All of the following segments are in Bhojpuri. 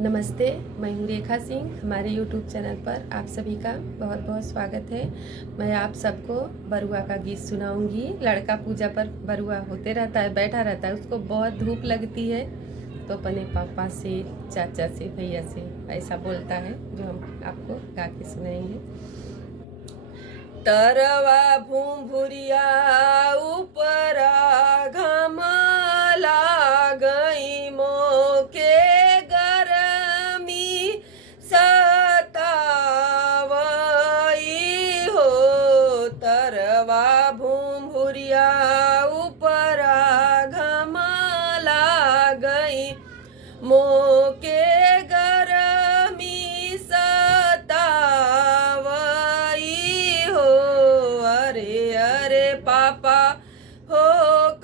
नमस्ते, मैं हूँ रेखा सिंह। हमारे यूट्यूब चैनल पर आप सभी का बहुत बहुत स्वागत है। मैं आप सबको बरुआ का गीत सुनाऊंगी। लड़का पूजा पर बरुआ होते रहता है, बैठा रहता है, उसको बहुत धूप लगती है तो अपने पापा से, चाचा से, भैया से ऐसा बोलता है, जो हम आपको गा के सुनाएंगे। तरवा भूंभुरिया उपरा घम लागई मोके हो तरवा भूंभुरिया उपरा घम लागई मोके गरमी सतावई हो। अरे अरे पापा हो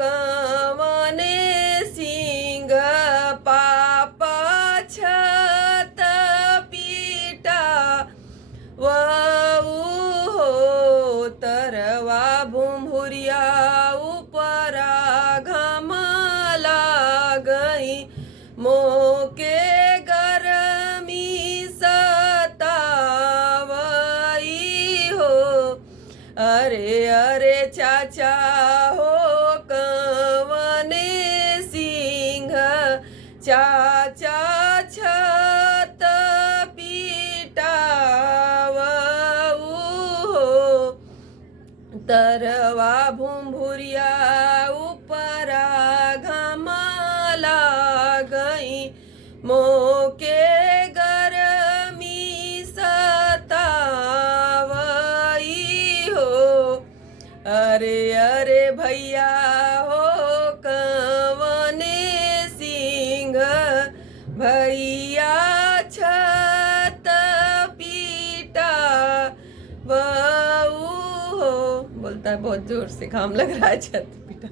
कवने सिंह पापा छत पीटा वऊ हो तरवा भूंभुरिया उपरा घम लागई मोके गरमी सतावई हो। अरे अरे चाचा हो कवने सिंह चाचा छत पीटावऊ हो तरवा भूंभुरिया उपरा घम लागई मोके गरमी सतावई हो। अरे अरे भैया हो कवने सिंह भैया छत पीटा बहू हो। बोलता है बहुत जोर से, काम लग रहा है, छत पीटा।